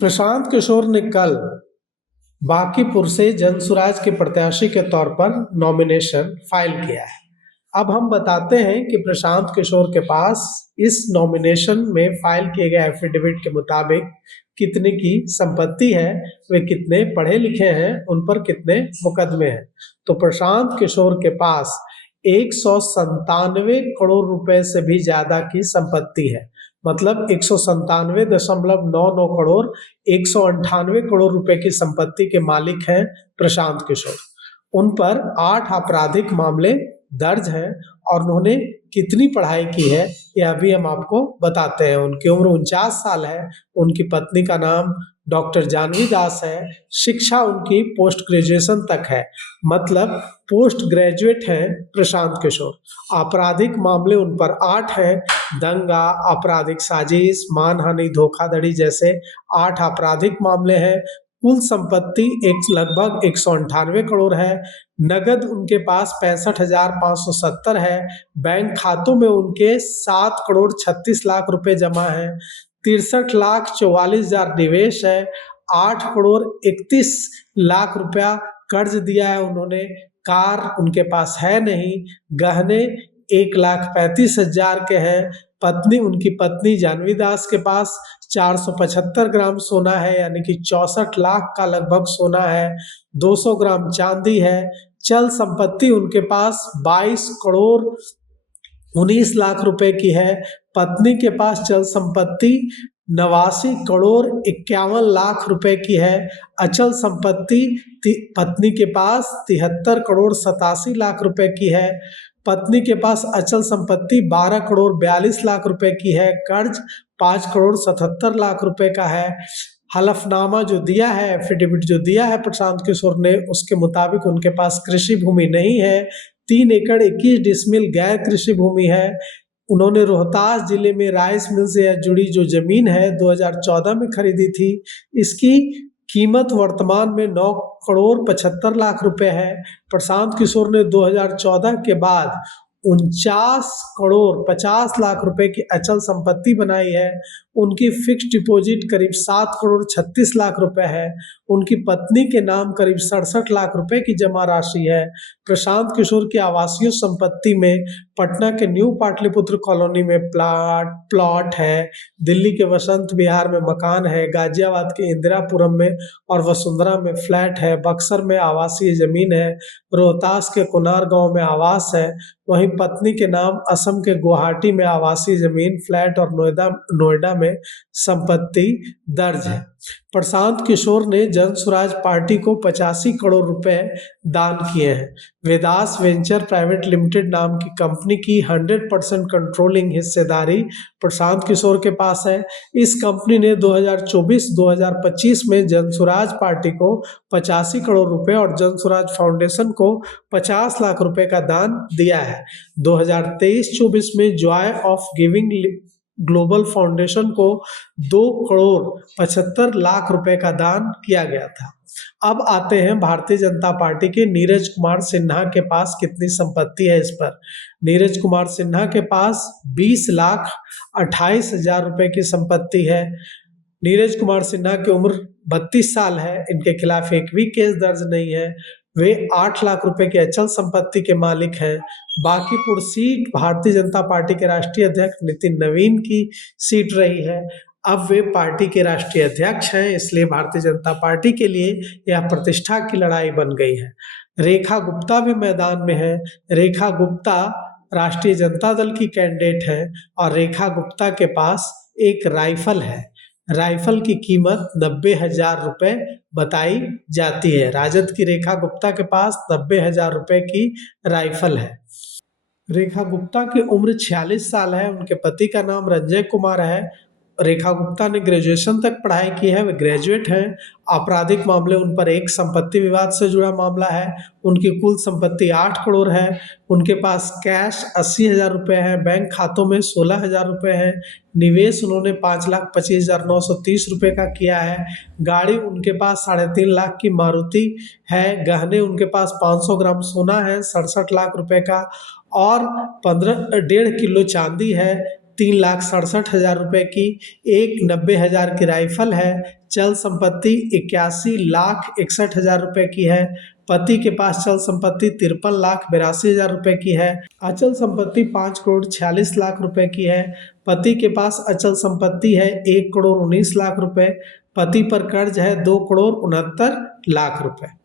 प्रशांत किशोर ने कल बांकीपुर से जनसुराज के प्रत्याशी के तौर पर नॉमिनेशन फाइल किया है। अब हम बताते हैं कि प्रशांत किशोर के पास इस नॉमिनेशन में फाइल किए गए एफिडेविट के मुताबिक कितने की संपत्ति है, वे कितने पढ़े लिखे हैं, उन पर कितने मुकदमे हैं। तो प्रशांत किशोर के पास 197 करोड़ रुपए से भी ज्यादा की संपत्ति है। मतलब 197.99 करोड़ 198 करोड़ रुपए की संपत्ति के मालिक हैं प्रशांत किशोर। उन पर 8 आपराधिक मामले दर्ज हैं और उन्होंने कितनी पढ़ाई की है यह भी हम आपको बताते हैं। उनकी उम्र 49 साल है। उनकी पत्नी का नाम डॉक्टर जानवी दास है। शिक्षा उनकी पोस्ट ग्रेजुएशन तक है, मतलब पोस्ट ग्रेजुएट हैं प्रशांत किशोर। आपराधिक मामले उन पर 8 हैं। दंगा, आपराधिक साजिश, मानहानि, धोखाधड़ी जैसे 8 आपराधिक मामले हैं। कुल संपत्ति लगभग 198 करोड़ है। नगद उनके पास 65,570 है। बैंक खातों में उनके 7 करोड़ 36 लाख रुपए जमा है। 63,44,000 निवेश है। 8 करोड़ 31 लाख रुपया कर्ज दिया है उन्होंने। कार उनके पास है नहीं। गहने 1,35,000 के हैं। उनकी पत्नी जानवी दास के पास 475 ग्राम सोना है, यानी कि 64 लाख का लगभग सोना है। 200 ग्राम चांदी है। चल संपत्ति उनके पास 22 करोड़ 19 लाख रुपए की है। पत्नी के पास चल संपत्ति 89 करोड़ 51 लाख रुपए की है। अचल संपत्ति पत्नी के पास 73 करोड़ 87 लाख रुपए की है। पत्नी के पास अचल संपत्ति 12 करोड़ 42 लाख रुपए की है। कर्ज 5 करोड़ 77 लाख रुपए का है। हलफनामा जो दिया है, एफिडेविट जो दिया है प्रशांत किशोर ने, उसके मुताबिक उनके पास कृषि भूमि नहीं है। 3 एकड़ 21 डिसमिल गैर कृषि भूमि है। उन्होंने रोहतास जिले में राइस मिल से जुड़ी जो जमीन है 2014 में खरीदी थी। इसकी कीमत वर्तमान में 9 करोड़ 75 लाख रुपए है। प्रशांत किशोर ने 2014 के बाद 49 करोड़ 50 लाख रुपए की अचल संपत्ति बनाई है। उनकी फिक्स डिपॉजिट करीब 7 करोड़ 36 लाख रुपए है। उनकी पत्नी के नाम करीब 67 लाख रुपए की जमा राशि है। प्रशांत किशोर की आवासीय संपत्ति में पटना के न्यू पाटलिपुत्र कॉलोनी में प्लॉट है। दिल्ली के वसंत विहार में मकान है। गाजियाबाद के इंदिरापुरम में और वसुंधरा में फ्लैट है। बक्सर में आवासीय जमीन है। रोहतास के कुनार गांव में आवास है। वहीं पत्नी के नाम असम के गुवाहाटी में आवासीय जमीन, फ्लैट और नोएडा में संपत्ति दर्ज है। प्रशांत किशोर ने जनसुराज पार्टी को 85 करोड़ रुपए दान किए हैं। वेदास वेंचर प्राइवेट लिमिटेड नाम की कंपनी की 100% कंट्रोलिंग हिस्सेदारी प्रशांत किशोर के पास है। इस कंपनी ने 2024-2025 में जनसुराज पार्टी को 85 करोड़ रुपए और जनसुराज फाउंडेशन को 50 लाख रुपए का दान दिया है। 2023-24 में Joy of giving global foundation को 2 करोड़ 75 लाख रुपए का दान किया गया था। अब आते हैं भारतीय जनता पार्टी के नीरज कुमार सिन्हा के पास कितनी संपत्ति है इस पर। नीरज कुमार सिन्हा के पास 20,28,000 रुपए की संपत्ति है। नीरज कुमार सिन्हा की उम्र 32 साल है। इनके खिलाफ एक भी केस दर्ज नहीं है। वे 8 लाख रुपए की अचल संपत्ति के मालिक हैं। बांकीपुर सीट भारतीय जनता पार्टी के राष्ट्रीय अध्यक्ष नितिन नवीन की सीट रही है। अब वे पार्टी के राष्ट्रीय अध्यक्ष हैं, इसलिए भारतीय जनता पार्टी के लिए यह प्रतिष्ठा की लड़ाई बन गई है। रेखा गुप्ता भी मैदान में है। रेखा गुप्ता राष्ट्रीय जनता दल की कैंडिडेट है और रेखा गुप्ता के पास एक राइफल है। राइफल की कीमत 90,000 रुपए बताई जाती है। राजद की रेखा गुप्ता के पास 90,000 रुपए की राइफल है। रेखा गुप्ता की उम्र 46 साल है। उनके पति का नाम रंजय कुमार है। रेखा गुप्ता ने ग्रेजुएशन तक पढ़ाई की है। वे ग्रेजुएट हैं। आपराधिक मामले उन पर एक संपत्ति विवाद से जुड़ा मामला है। उनकी कुल संपत्ति 8 करोड़ है। उनके पास कैश 80,000 रुपये है। बैंक खातों में 16,000 रुपये है। निवेश उन्होंने 5,25,930 रुपये का किया है। गाड़ी उनके पास 3.5 लाख की मारुति है। गहने उनके पास 500 ग्राम सोना है 67 लाख रुपए का और 1.5 किलो चांदी है 3,67,000 रुपए की। एक 90,000 की राइफल है। चल संपत्ति 81,61,000 रुपए की है। पति के पास चल संपत्ति 53,82,000 रुपए की है। अचल संपत्ति 5,46,00,000 रुपए की है। पति के पास अचल संपत्ति है 1,19,00,000 रुपए। पति पर कर्ज है 2,69,00,000 रुपए।